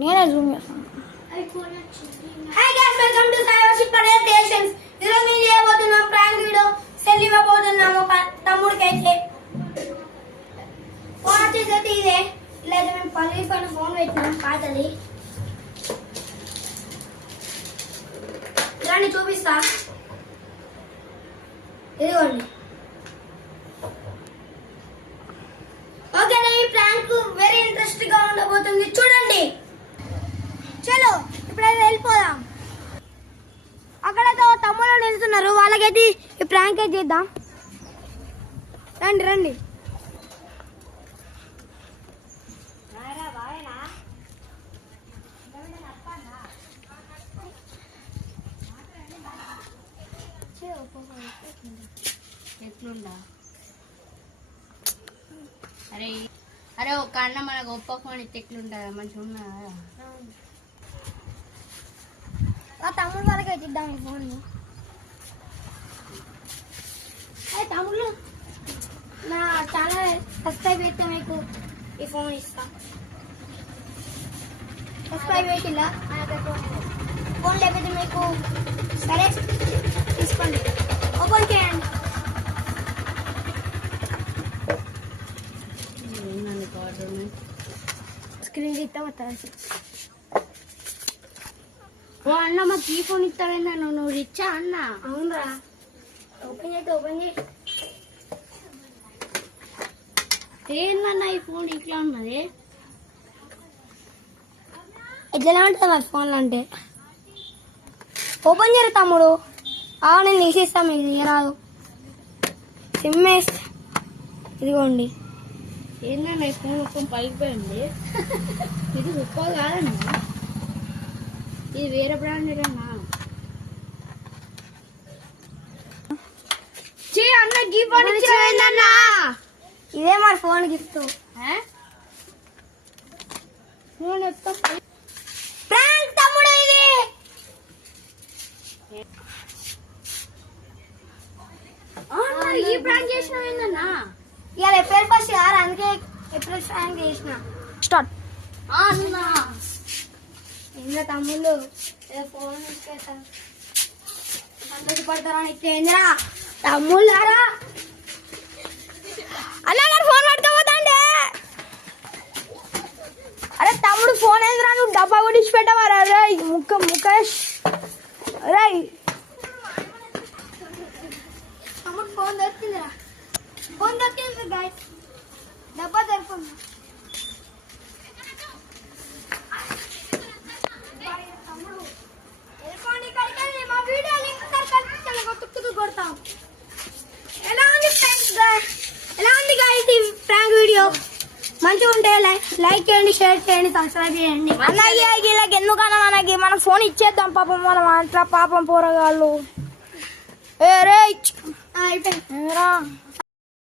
నేనే జూమ్ చేస్తాను. Hi guys, welcome to సైవర్షిప్ క్రియేషన్స్. ఈరోజు నేను చేయబోతున్నాం ప్రాంక్ వీడియో. సెల్ ఇవ్వబోతున్నాము తమ్ముడికైతే. ఫోన్ వచ్చేసి అయితే ఇదే. ఇలా అయితే మేము పని ఫోన్ పెట్టినాం పాతది. ఇలాంటి చూపిస్తా, ఇదిగోండి. ఓకేనా, ఈ ప్రాంక్ వెరీ ఇంట్రెస్ట్ గా ఉండబోతుంది, చూడండి. చలో ఇప్పుడైతే వెళ్ళిపోదాం. అక్కడైతే తమ్ముళ్ళు నిలుస్తున్నారు, వాళ్ళకైతే ఈ ప్రాంక్ అయితే చేద్దాం. రండి రండి. ఎట్లుందా? అరే అరే ఒక అన్న మన గొప్ప ఫోన్ ఇస్తే ఎట్లుంటుందా? మంచిగా ఉన్నదా? తమ్ముడు వాళ్ళకి అయితే ఇద్దాం ఈ ఫోన్. తమ్ముళ్ళు నా ఛానల్ సబ్స్క్రైబ్ అయితే మీకు ఈ ఫోన్ ఇస్తాం. సబ్స్క్రైబ్ అయితే ఫోన్ లేకపోతే మీకు సరే తీసుకోండి. ఓపెన్ చేయండి. స్క్రీన్ ఇస్తాం వస్తుంది. ఓ అన్న మాకు ఈ ఫోన్ ఇస్తావేందా? నువ్వు రిచ్చా అన్న? అవునరా, ఓపెన్ చేస్తే ఓపెన్ చేయి. ఏందన్న ఈ ఫోన్ ఇట్లా ఉన్నది? ఎట్లా ఉంటుంది మరి ఫోన్లు అంటే? ఓపెన్ చేయరు తమ్ముడు. నేను తీసేస్తాం, మీకు తీయరాదు. సిమ్ వేసి ఇదిగోండి. ఏందన్న ఈ ఫోన్ మొత్తం పలికిపోయింది. ఇది గొప్ప కాదన్నా, ఇది వేరే బ్రాండెడ్ అన్నా. అన్న గీ ఫోన్ ఇచ్చేదన్నా? ఇదే మరి ఫోన్ గిఫ్ట్. ఫోన్ ఎత్తా ప్రాంక్ తమ్ముడు ఇది. ఈ ప్రాంక్ చేసినావు ఏందన్నా? ఇవాళ ఏప్రిల్ ఫస్ట్ కాదు, అందుకే ఏప్రిల్ ప్రాంక్ చేసిన. స్టార్ట్ అన్నా. ఏంద్రా తమ్ముళ్ళు ఫోన్ తీసుకెళ్తారు, సంతోషపడతారా? ఏంద్రా తమ్ముళ్ళారా? అన్నా గారు ఫోన్ పట్టుకోపోతాండే. అరే తమ్ముడు ఫోన్ ఏంద్రా, నువ్వు డబ్బా కొట్టించి పెట్టవారా? రే ముఖేష్ రై, తమ్ముడు ఫోన్ దొరికిందిరా. ఫోన్ దొరికింది గాయస్, డబ్బా దొరుకుతుంది. కొడతాం. ఎలా ఉంది గాయ్స్ ఈ ప్రాంక్ వీడియో? మంచిగా ఉంటే లైక్ చేయండి, షేర్ చేయండి, సబ్స్క్రైబ్ చేయండి. అన్నయ్య వీళ్ళకి ఎందుకన్నా మనం ఫోన్ ఇచ్చేద్దాం పాపం, మనం అంతా పాపం పోరగాళ్ళు. అయిపోయింది.